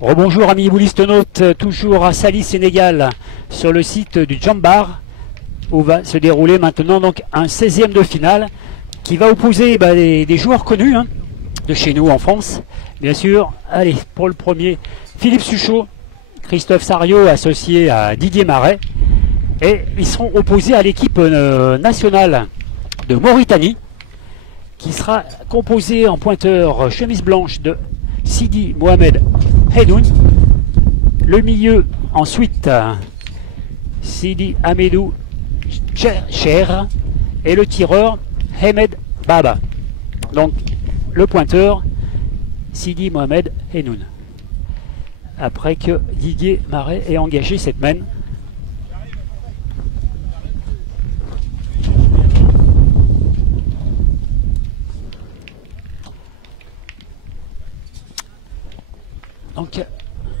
Rebonjour amis boulistonautes, toujours à Saly, Sénégal, sur le site du Jambar, où va se dérouler maintenant donc un 16e de finale qui va opposer des joueurs connus de chez nous en France. Bien sûr, allez, pour le premier, Philippe Suchot, Christophe Sariot associé à Didier Marais, et ils seront opposés à l'équipe nationale de Mauritanie, qui sera composée en pointeur chemise blanche de Sidi Mohamed Henoun. Le milieu ensuite Sidi Hamedou Cher et le tireur Ahmed Baba. Donc le pointeur Sidi Mohamed Henoun. Après que Didier Marais ait engagé cette main. Donc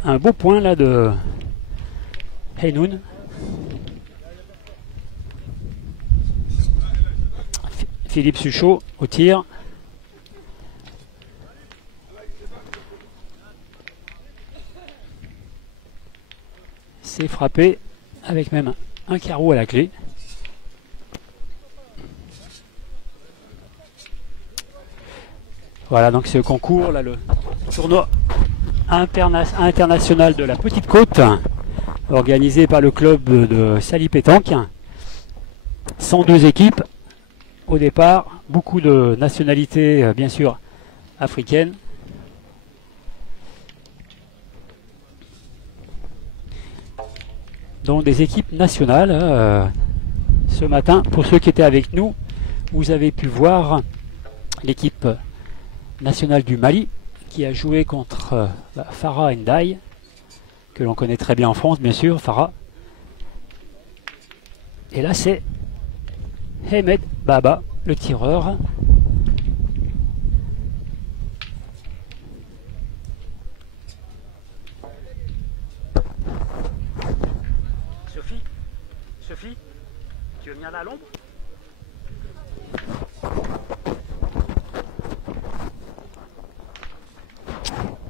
un beau point là de Henoun. Philippe Suchot au tir. C'est frappé avec même un carreau à la clé. Voilà donc ce concours là, le tournoi international de la Petite Côte, organisé par le club de Saly Pétanque. 102 équipes au départ, beaucoup de nationalités bien sûr africaines. Donc des équipes nationales. Ce matin, pour ceux qui étaient avec nous, vous avez pu voir l'équipe nationale du Mali qui a joué contre Farah Ndiaye, que l'on connaît très bien en France, bien sûr, Farah. Et là, c'est Ahmed Baba, le tireur. Sophie, tu veux venir là à l'ombre ?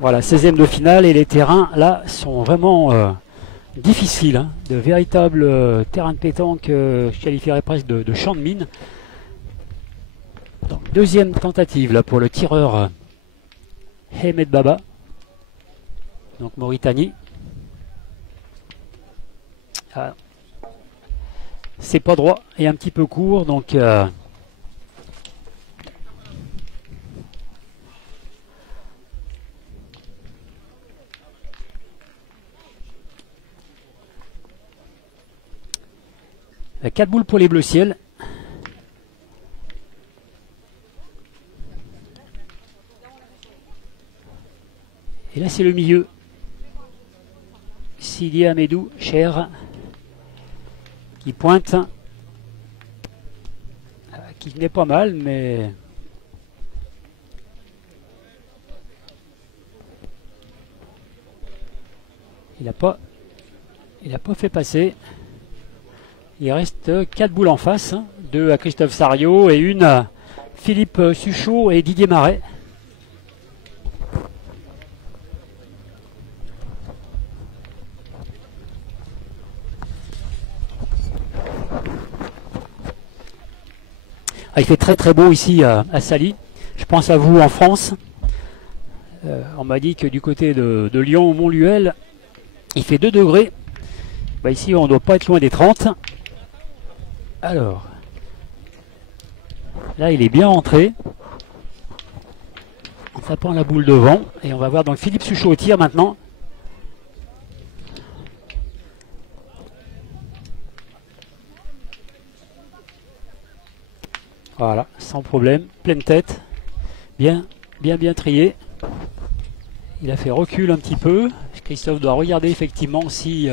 Voilà, 16e de finale et les terrains là sont vraiment difficiles, de véritables terrains de pétanque, je qualifierais presque de champ de mine. Donc, deuxième tentative là pour le tireur Ahmed Baba, donc Mauritanie. Ah, c'est pas droit et un petit peu court, donc quatre boules pour les bleus ciel. Et là c'est le milieu. Sidi Hamedou Cher qui pointe, qui n'est pas mal, mais il n'a pas fait passer. Il reste 4 boules en face, 2 à Christophe Sariot et une à Philippe Suchot et Didier Marais. Ah, il fait très très beau ici à Saly. Je pense à vous en France. On m'a dit que du côté de Lyon, au Montluel, il fait 2 degrés. Bah, ici, on ne doit pas être loin des 30. Alors, là il est bien rentré en tapant la boule devant et on va voir donc Philippe Suchot au tir maintenant. Voilà, sans problème, pleine tête, bien trié. Il a fait recul un petit peu. Christophe doit regarder effectivement si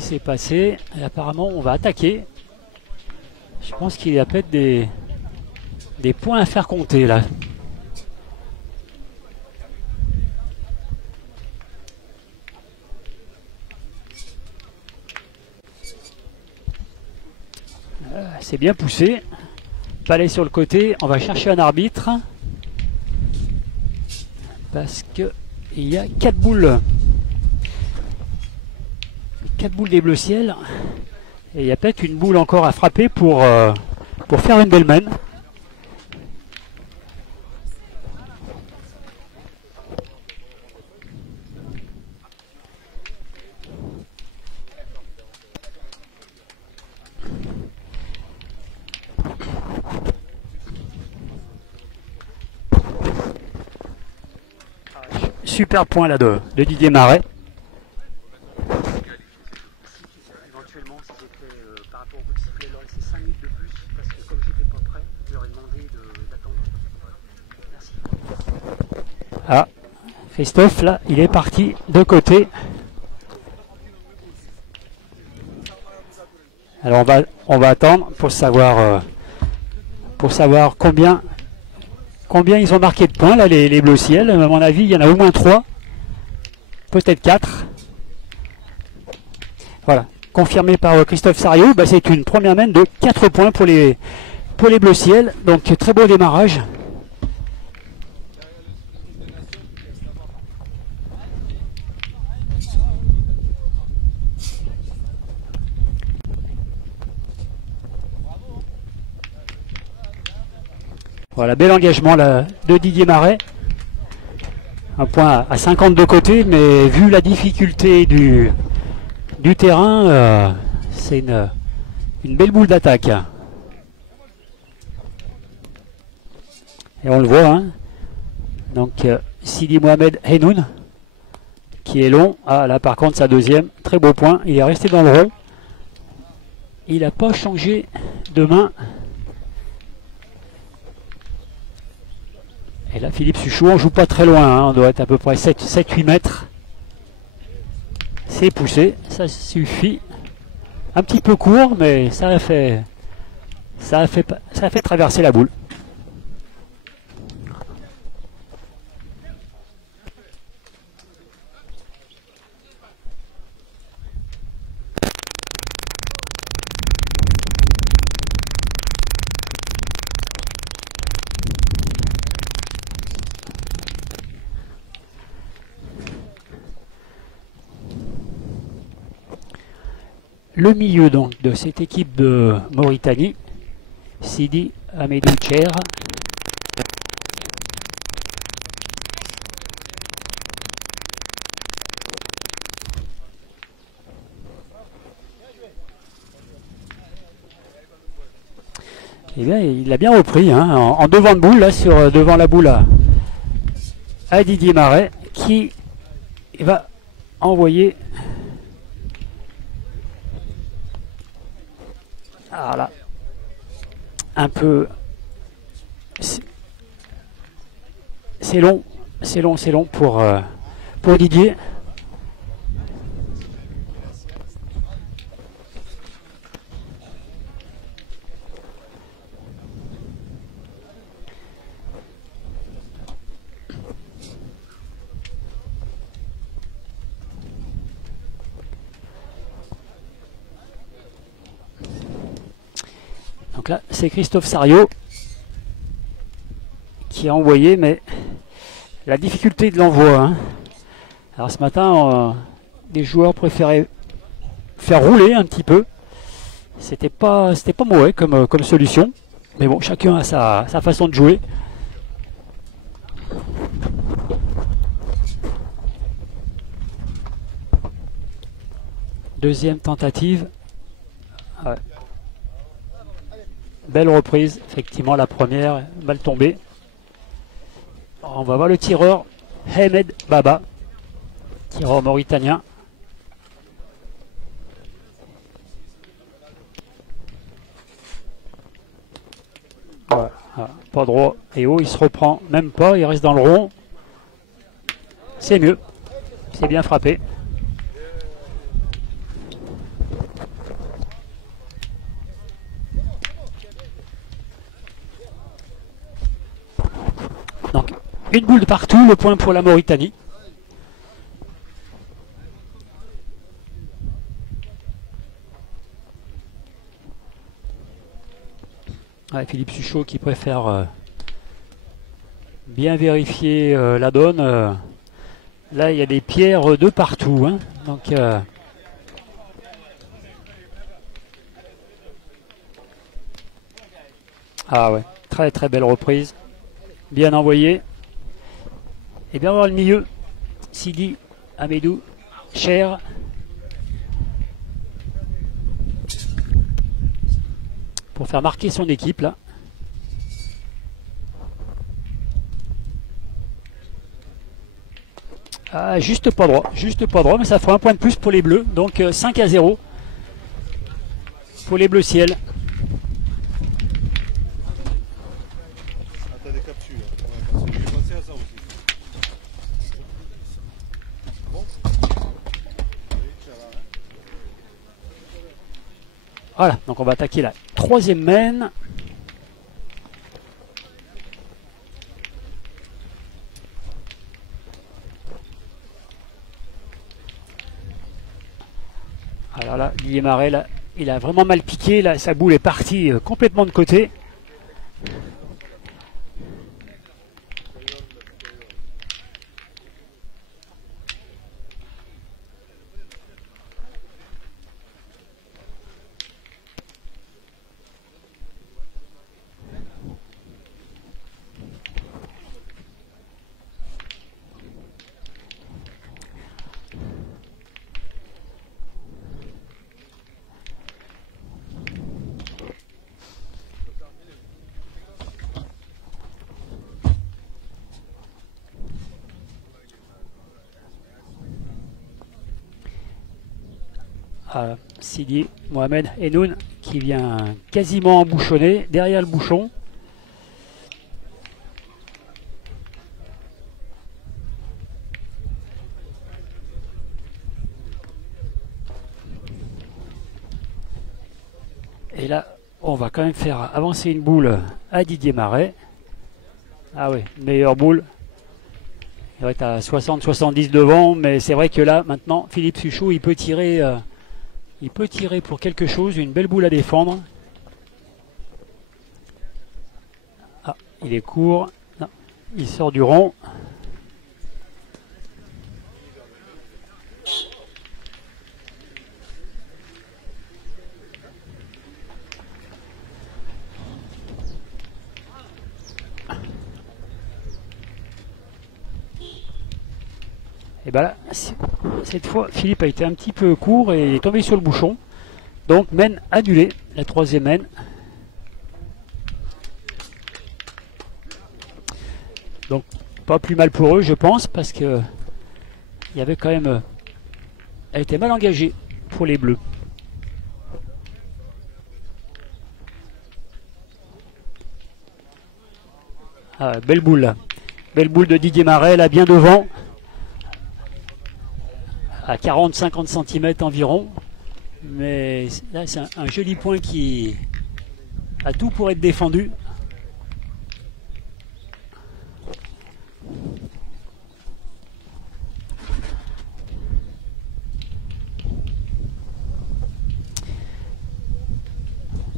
c'est passé. Et apparemment on va attaquer. Je pense qu'il y a peut-être des points à faire compter là. C'est bien poussé. Palais sur le côté, on va chercher un arbitre. parce que il y a 4 boules. 4 boules des bleus ciel. Et il y a peut-être une boule encore à frapper pour faire une belle main. Super point là de Didier Marais. Éventuellement, si j'étais par rapport au coup de sifflet, leur laisser 5 minutes de plus, parce que comme j'étais pas prêt, je leur ai demandé d'attendre. Merci. Ah, Christophe, là, il est parti de côté. Alors on va attendre pour savoir combien ils ont marqué de points, là, les bleus ciel. À mon avis, il y en a au moins 3, peut-être 4. Voilà, confirmé par Christophe Sariou. Bah, c'est une première main de 4 points pour les bleus ciel. Donc très beau démarrage. Voilà, bel engagement là, de Didier Marais. Un point à 52 côtés, mais vu la difficulté du terrain, c'est une belle boule d'attaque. Et on le voit, hein. Donc Sidi Mohamed Henoun, qui est long. Ah là par contre sa deuxième, très beau point. Il est resté dans le rond. Il n'a pas changé de main. Et là, Philippe Suchot, on joue pas très loin, hein, on doit être à peu près 7-8 mètres. C'est poussé, ça suffit. Un petit peu court, mais ça a fait traverser la boule. Le milieu donc de cette équipe de Mauritanie, Sidi Hamidou Cher. Eh bien, il a bien repris, hein, en devant de boule, là, devant la boule à Didier Marais, qui va envoyer. Voilà. Un peu. C'est long pour Didier. Donc là, c'est Christophe Sariou qui a envoyé, mais la difficulté de l'envoi. Hein. Alors ce matin, les joueurs préféraient faire rouler un petit peu. C'était pas mauvais comme solution. Mais bon, chacun a sa façon de jouer. Deuxième tentative. Ouais. Belle reprise, effectivement la première, mal tombée. On va voir le tireur Ahmed Baba, tireur mauritanien. Voilà, pas droit et haut, il se reprend même pas, il reste dans le rond. C'est mieux, c'est bien frappé. Donc, une boule de partout, le point pour la Mauritanie. Ouais, Philippe Suchot qui préfère bien vérifier la donne. Là, il y a des pierres de partout. Hein. Donc, ah ouais, très très belle reprise. Bien envoyé. Et bien, on va voir le milieu. Sidi, Amedou, Cher. Pour faire marquer son équipe, là. Ah, juste pas droit, mais ça fera un point de plus pour les bleus. Donc 5-0 pour les bleus ciel. Voilà, donc on va attaquer la troisième main. Alors là, Didier Marais, là, il a vraiment mal piqué. Là, sa boule est partie complètement de côté. Sidi Mohamed Enoun qui vient quasiment embouchonner derrière le bouchon. Et là, on va quand même faire avancer une boule à Didier Marais. Ah oui, meilleure boule. Il va être à 60-70 devant, mais c'est vrai que là, maintenant, Philippe Suchot, il peut tirer pour quelque chose, une belle boule à défendre. Ah, il est court. Non, il sort du rond. Et bien là, cette fois, Philippe a été un petit peu court et est tombé sur le bouchon. Donc, mène annulée, la troisième mène. Donc, pas plus mal pour eux, je pense, parce que il y avait quand même... Elle était mal engagée pour les bleus. Ah, belle boule là. Belle boule de Didier Marais, là, bien devant. À 40-50 cm environ. Mais là, c'est un joli point qui a tout pour être défendu.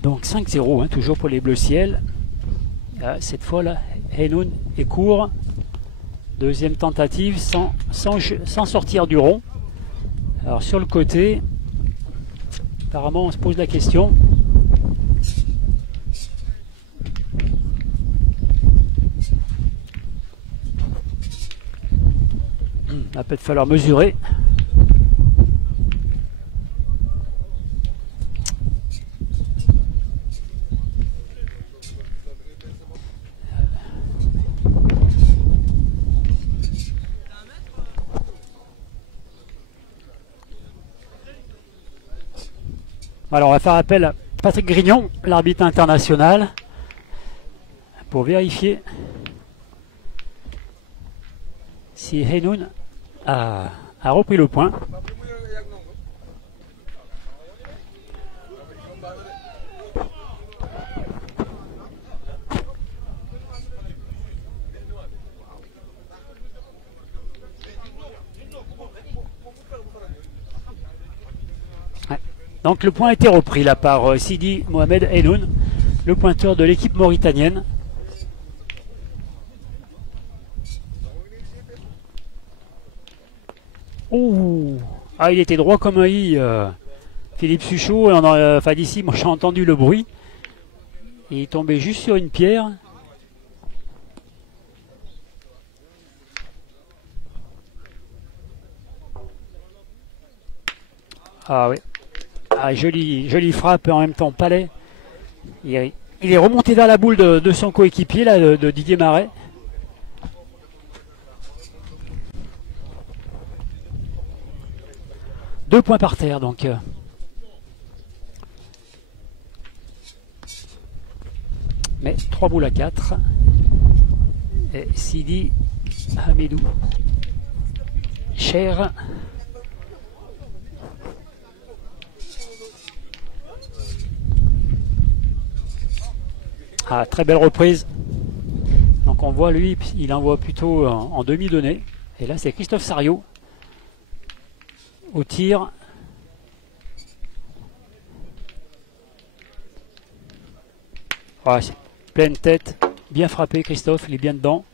Donc 5-0, hein, toujours pour les bleus ciel. Ah, cette fois-là, Henoun est court. Deuxième tentative sans sortir du rond. Alors sur le côté, apparemment on se pose la question. Il va peut-être falloir mesurer. Alors on va faire appel à Patrick Grignon, l'arbitre international, pour vérifier si Henoun a repris le point. Donc le point a été repris là par Sidi Mohamed Henoun, le pointeur de l'équipe mauritanienne. Ouh. Ah, il était droit comme un i, Philippe Suchot. Et enfin, d'ici, moi j'ai entendu le bruit. Et il est tombé juste sur une pierre. Ah oui. Ah, jolie frappe et en même temps palais. Il est remonté vers la boule de son coéquipier, là, de Didier Marais. Deux points par terre, donc. Mais 3 boules à 4. Et Sidi Hamidou. Cher. Ah, très belle reprise. Donc on voit lui, il envoie plutôt en demi-donnée. Et là c'est Christophe Sariot au tir. Ah, pleine tête, bien frappé Christophe, il est bien dedans.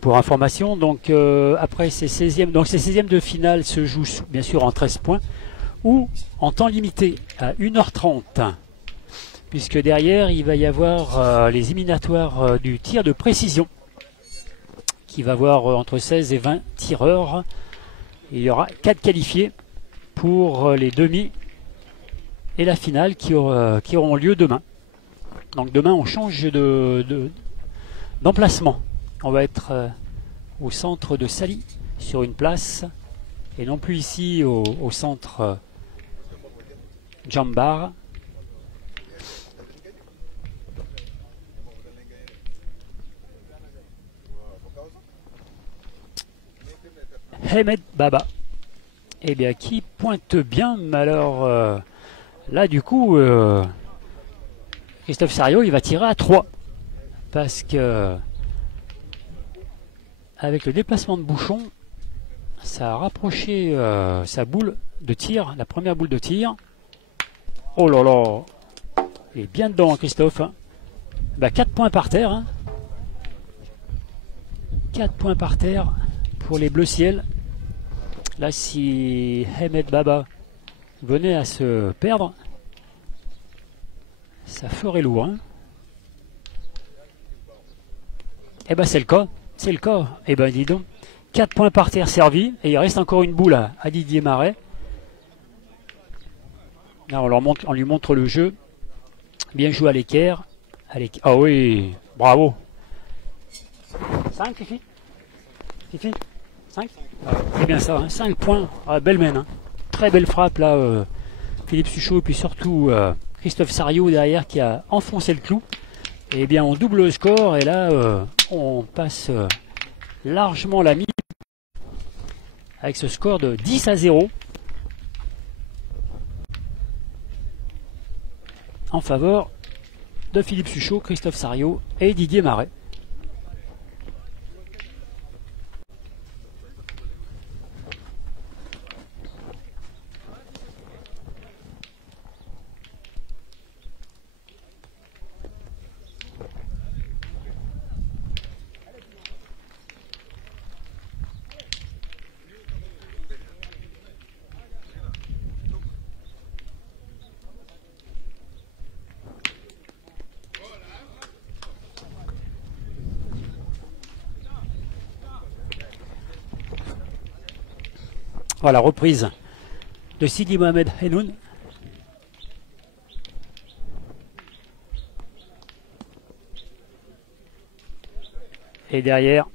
Pour information, donc après ces 16e, donc ces 16e de finale se jouent bien sûr en 13 points ou en temps limité à 1h30, puisque derrière il va y avoir les éliminatoires du tir de précision qui va avoir entre 16 et 20 tireurs. Et il y aura 4 qualifiés pour les demi et la finale qui auront lieu demain. Donc demain on change d'emplacement. On va être au centre de Sali sur une place et non plus ici au centre Jambar. Ahmed Baba, eh bien qui pointe bien, mais alors là du coup Christophe Sariot il va tirer à 3 parce que avec le déplacement de Bouchon ça a rapproché sa boule de tir, la première boule de tir. Oh là là, il est bien dedans Christophe, hein. Bah, 4 points par terre, hein. 4 points par terre pour les Bleus Ciel. Là si Ahmed Baba venait à se perdre, ça ferait lourd, hein. Eh ben c'est le cas, c'est le cas. Eh ben dis donc, 4 points par terre servis, et il reste encore une boule à Didier Marais. Là on lui montre le jeu. Bien joué à l'équerre. Ah oui, bravo. 5 Fifi, Fifi 5 c'est bien ça, hein, 5 points. Ah, belle mène, hein. Très belle frappe là, Philippe Suchot, et puis surtout Christophe Sariot derrière qui a enfoncé le clou. Et bien on double le score, et là on passe largement la mise avec ce score de 10-0 en faveur de Philippe Suchot, Christophe Sariot et Didier Marais. Voilà, reprise de Sidi Mohamed Henoun. Et derrière,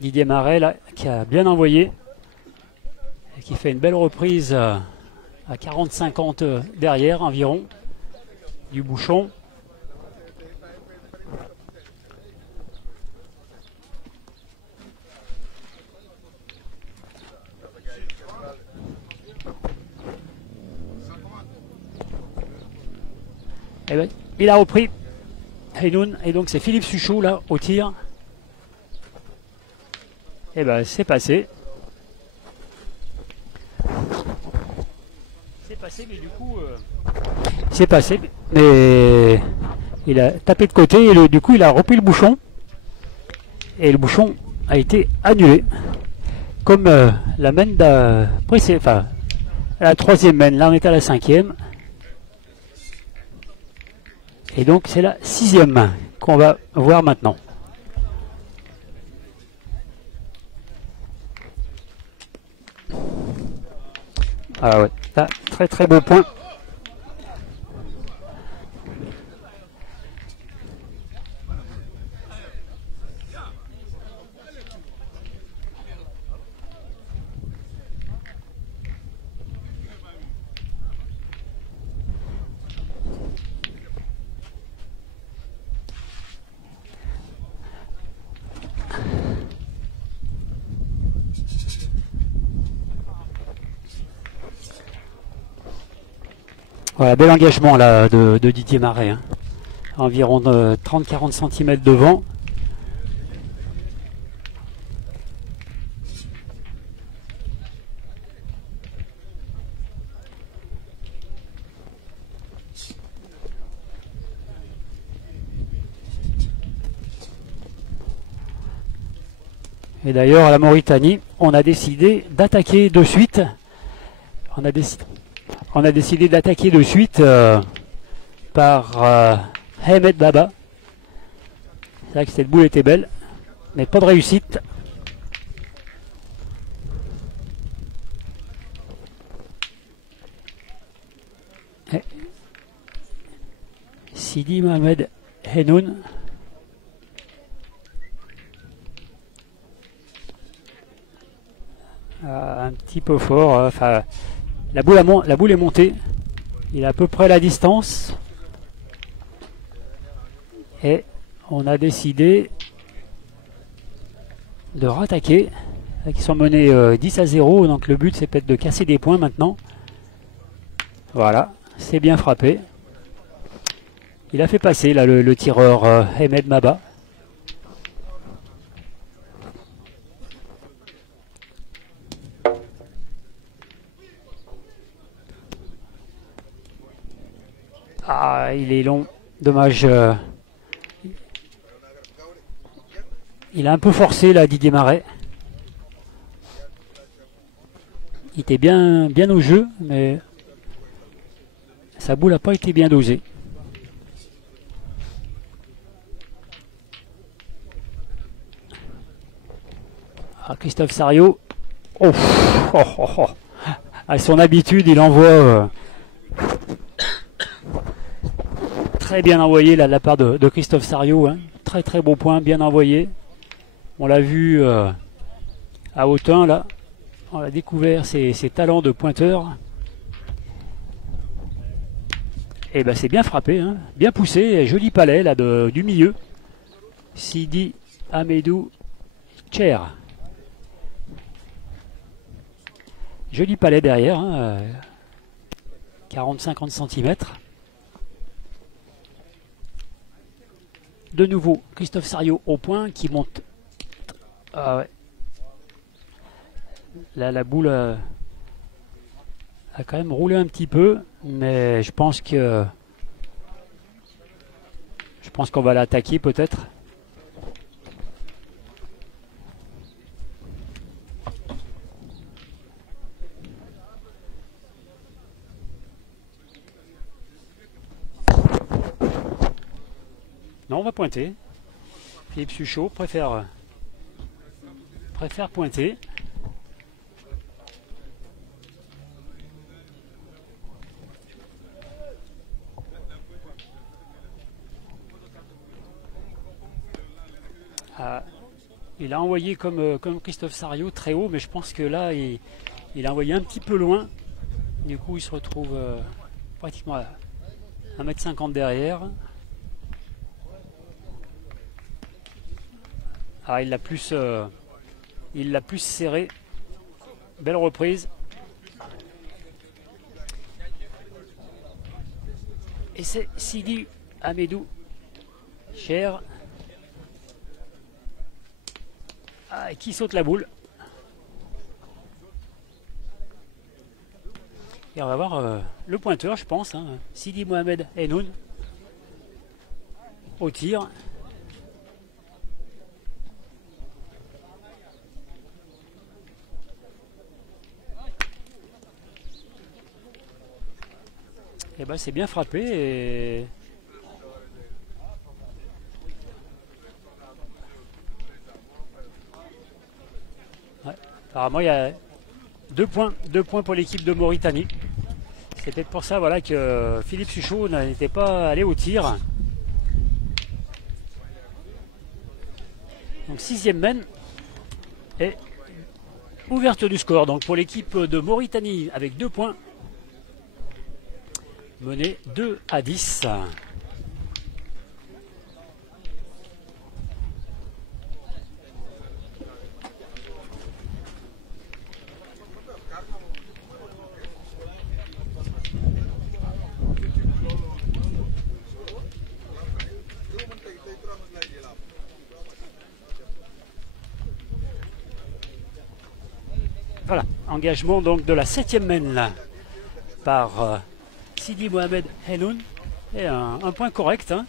Didier Marais là, qui a bien envoyé et qui fait une belle reprise à 40-50 derrière environ du Bouchon. Et ben, il a repris Henoun, et donc c'est Philippe Suchot là au tir. Et ben c'est passé. C'est passé, mais du coup c'est passé, mais il a tapé de côté et du coup il a repris le bouchon. Et le bouchon a été annulé. Comme la mène précédente, enfin la troisième mène, là on est à la cinquième. Et donc c'est la sixième qu'on va voir maintenant. Ah ouais, là, très très beau point. Voilà, bel engagement là de Didier Marais. Hein. Environ 30-40 cm de vent. Et d'ailleurs, à la Mauritanie, on a décidé d'attaquer de suite. On a décidé d'attaquer de suite par Ahmed Baba. C'est vrai que cette boule était belle, mais pas de réussite. Et Sidi Mohamed Henoun. Un petit peu fort. Enfin, la boule est montée. Il est à peu près à la distance. Et on a décidé de rattaquer. Ils sont menés 10-0. Donc le but c'est peut-être de casser des points maintenant. Voilà, c'est bien frappé. Il a fait passer là le tireur Ahmed Baba. Ah, il est long. Dommage. Il a un peu forcé là, Didier Marais. Il était bien au jeu, mais sa boule n'a pas été bien dosée. Ah, Christophe Sariot. Oh, oh, oh, oh. À son habitude, il envoie très bien envoyé là, de la part de Christophe Sariot. Hein. Très très beau point, bien envoyé. On l'a vu à Autun là. On a découvert ses talents de pointeur. Et ben c'est bien frappé, hein. Bien poussé, joli palais là du milieu. Sidi Ahmedou Cher. Joli palais derrière, hein, 40-50 cm. De nouveau, Christophe Sariot au point qui monte. Ah ouais. Là, la boule a quand même roulé un petit peu, mais je pense qu'on va l'attaquer peut-être. Non, on va pointer. Philippe Suchot préfère pointer. Il a envoyé comme Christophe Sariot très haut, mais je pense que là il a envoyé un petit peu loin. Du coup il se retrouve pratiquement à 1,50 m derrière. Ah, il l'a plus serré. Belle reprise. Et c'est Sidi Ahmedou Cher qui saute la boule. Et on va voir le pointeur, je pense. Hein, Sidi Mohamed Henoun au tir. Et ben c'est bien frappé. Et... ouais. Apparemment il y a 2 points pour l'équipe de Mauritanie. C'est peut-être pour ça voilà, que Philippe Suchot n'était pas allé au tir. Donc 6e mène et ouverture du score donc pour l'équipe de Mauritanie avec 2 points. Menée 2-10. Voilà, engagement donc de la 7e mène là, par Sidi Mohamed Heloun. Et un point correct. Hein.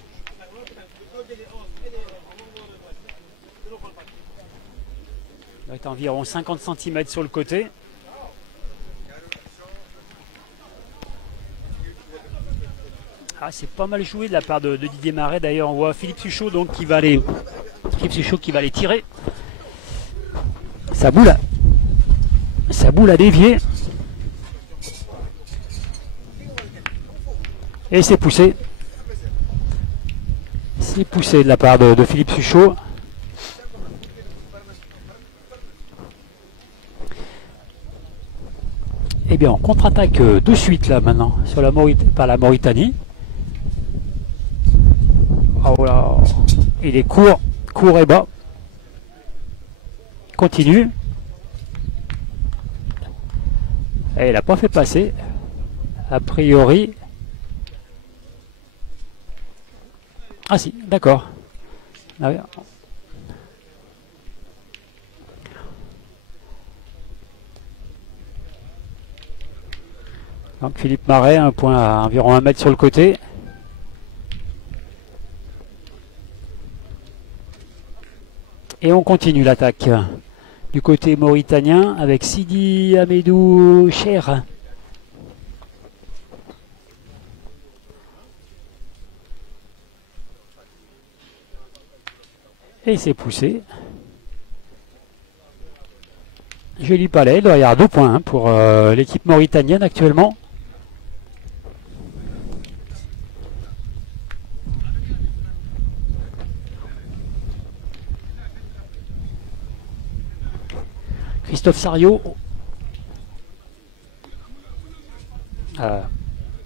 Il doit être environ 50 cm sur le côté. Ah, c'est pas mal joué de la part de Didier Marais. D'ailleurs, on voit Philippe Suchot donc, qui va aller tirer. Sa boule a dévié. Et c'est poussé. C'est poussé de la part de Philippe Suchot. Eh bien, on contre-attaque de suite là maintenant sur par la Mauritanie. Oh là, il est court et bas. Continue. Et il n'a pas fait passer. A priori. Ah si, d'accord. Ah oui. Donc Philippe Marais, un point à environ 1 mètre sur le côté. Et on continue l'attaque du côté mauritanien avec Sidi Ahmedou Cher. Et c'est poussé. Joli palais, il doit y avoir 2 points pour l'équipe mauritanienne actuellement. Christophe Sariot.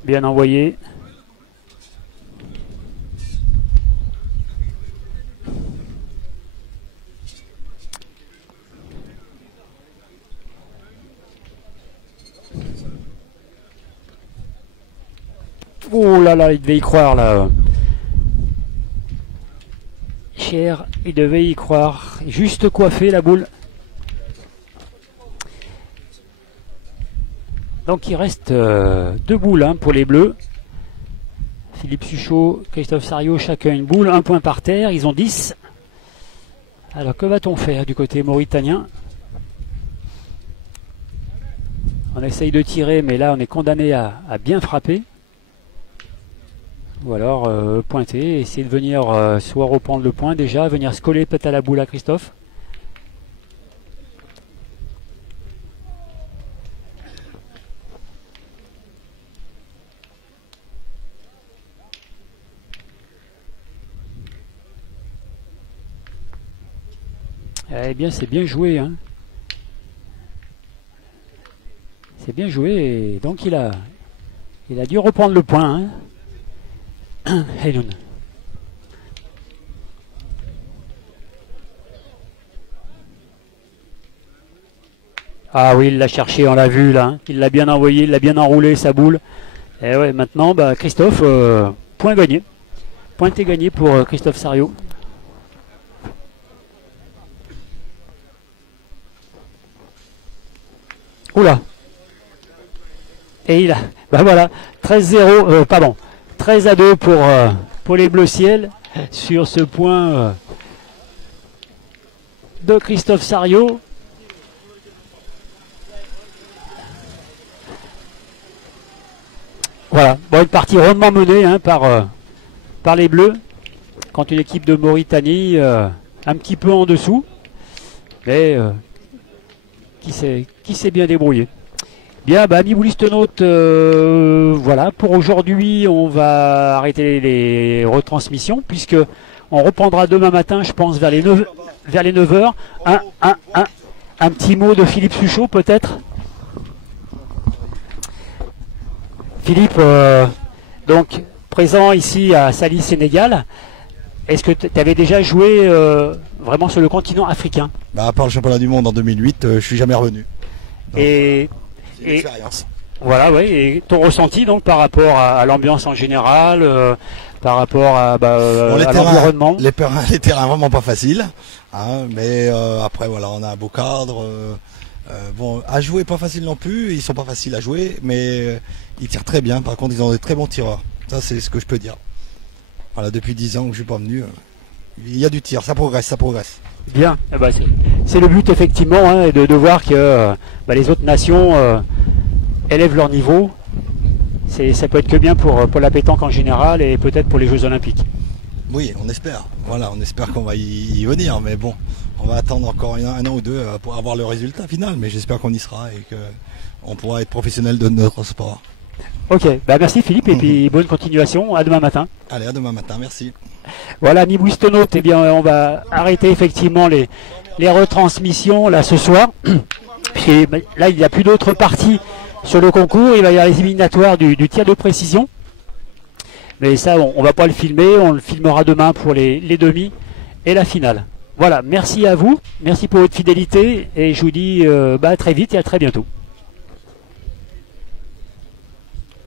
Bien envoyé. Oh là là, il devait y croire là. Cher, il devait y croire. Juste coiffé la boule. Donc il reste 2 boules pour les Bleus. Philippe Suchot, Christophe Sariot, chacun une boule, 1 point par terre. Ils ont 10. Alors que va-t-on faire du côté mauritanien? On essaye de tirer, mais là on est condamné à bien frapper. Ou alors pointer, essayer de venir soit reprendre le point déjà, venir se coller peut-être à la boule à Christophe. Eh bien c'est bien joué. Hein. C'est bien joué et donc il a dû reprendre le point. Hein. Heloun. Ah oui, il l'a cherché, on l'a vu là. Hein. Il l'a bien envoyé, il l'a bien enroulé sa boule. Et ouais, maintenant, Christophe, point gagné. Point est gagné pour Christophe Sariot. Oula. Et il a, voilà, 13-0, pardon. 13-2 pour les Bleus Ciel sur ce point de Christophe Sariot. Voilà, bon, une partie rondement menée hein, par les Bleus, quand une équipe de Mauritanie un petit peu en dessous, mais qui s'est bien débrouillé. Bien, bah, amis boulistonautes, voilà, pour aujourd'hui, on va arrêter les retransmissions, puisque on reprendra demain matin, je pense, vers les 9 heures. Un petit mot de Philippe Suchot, peut-être. Philippe, donc, présent ici à Saly, Sénégal, est-ce que tu avais déjà joué vraiment sur le continent africain? Bah, à part le championnat du monde en 2008, je suis jamais revenu. Donc, et voilà, oui. Et ton ressenti donc par rapport à l'ambiance en général, par rapport à l'environnement? Les terrains vraiment pas faciles, hein, mais après voilà, on a un beau cadre. Bon, à jouer pas facile non plus, ils sont pas faciles à jouer, mais ils tirent très bien. Par contre, ils ont des très bons tireurs. Ça, c'est ce que je peux dire. Voilà, depuis 10 ans que je suis pas venu, il y a du tir, ça progresse, ça progresse. Bien, eh ben, c'est le but effectivement, hein, de voir que les autres nations élèvent leur niveau. Ça peut être que bien pour la pétanque en général et peut-être pour les Jeux Olympiques. Oui, on espère. Voilà, on espère qu'on va y venir, mais bon, on va attendre encore un an ou deux pour avoir le résultat final, mais j'espère qu'on y sera et qu'on pourra être professionnel de notre sport. Ok, bah merci Philippe et puis bonne continuation, à demain matin. Allez, à demain matin, merci. Voilà, amis boulistonautes, eh bien on va arrêter effectivement les retransmissions là ce soir. Puis, là, il n'y a plus d'autres parties sur le concours, il va y avoir les éliminatoires du tir de précision. Mais ça, on ne va pas le filmer, on le filmera demain pour les demi et la finale. Voilà, merci à vous, merci pour votre fidélité et je vous dis à très vite et à très bientôt.